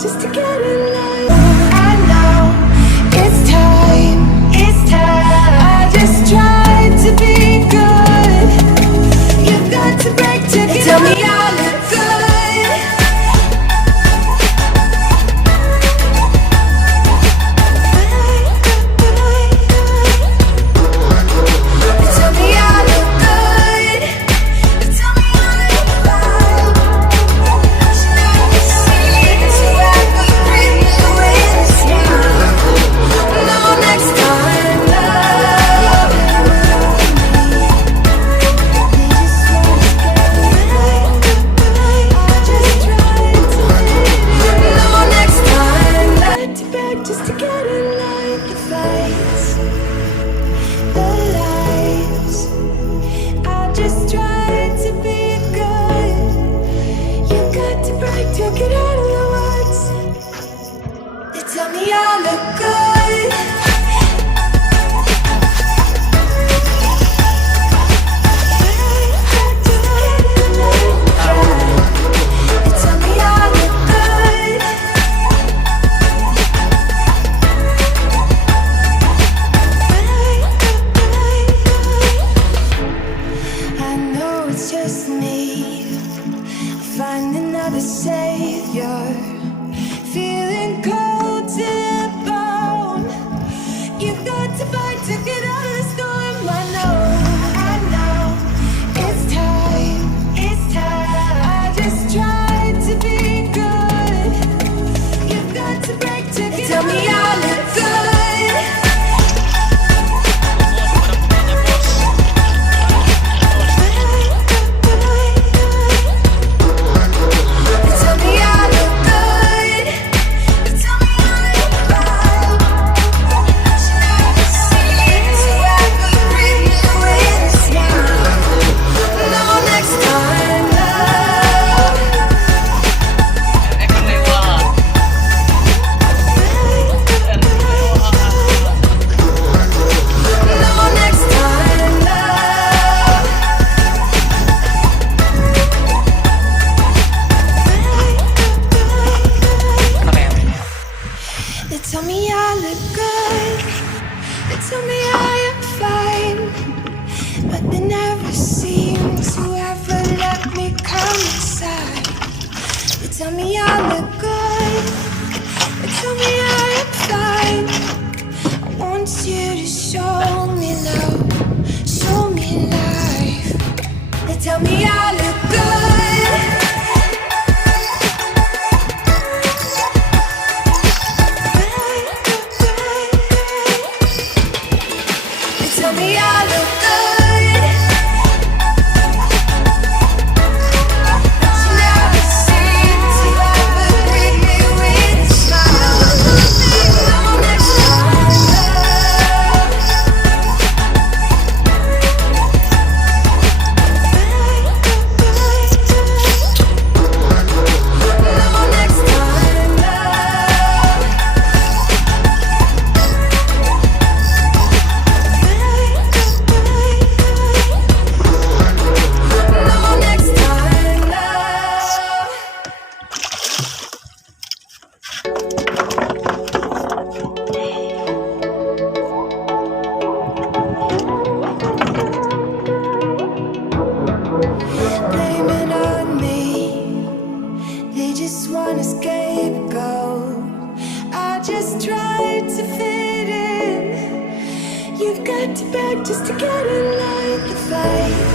Just to get in line. I know it's time, it's time. I just tried to be good. You've got to break to get tell me I look good. Tell me I look good. Tell me I look fine. Just to get in line, the fights, the lies. I just tried to be good. You got to break to get out of the woods. They tell me I look good. They tell me I look good. I know it's just me. Find another savior. Feeling cold to the bone. You've got to fight to get out of the storm. I know it's time, it's time. I just tried to be good. You've got to break to get tell me I look good. Tell me I look good. They tell me I am fine, but they never seem to ever let me come inside. They tell me I look good. They tell me I am fine. I want you to show me love, show me life. They tell me I look good. Tell me I look good. But you never seem to ever greet me with a smile. No next time, love. No next time, love. Blame it on me. They just want a scapegoat. I just tried to fit in. You've got to beg just to get in line to fight.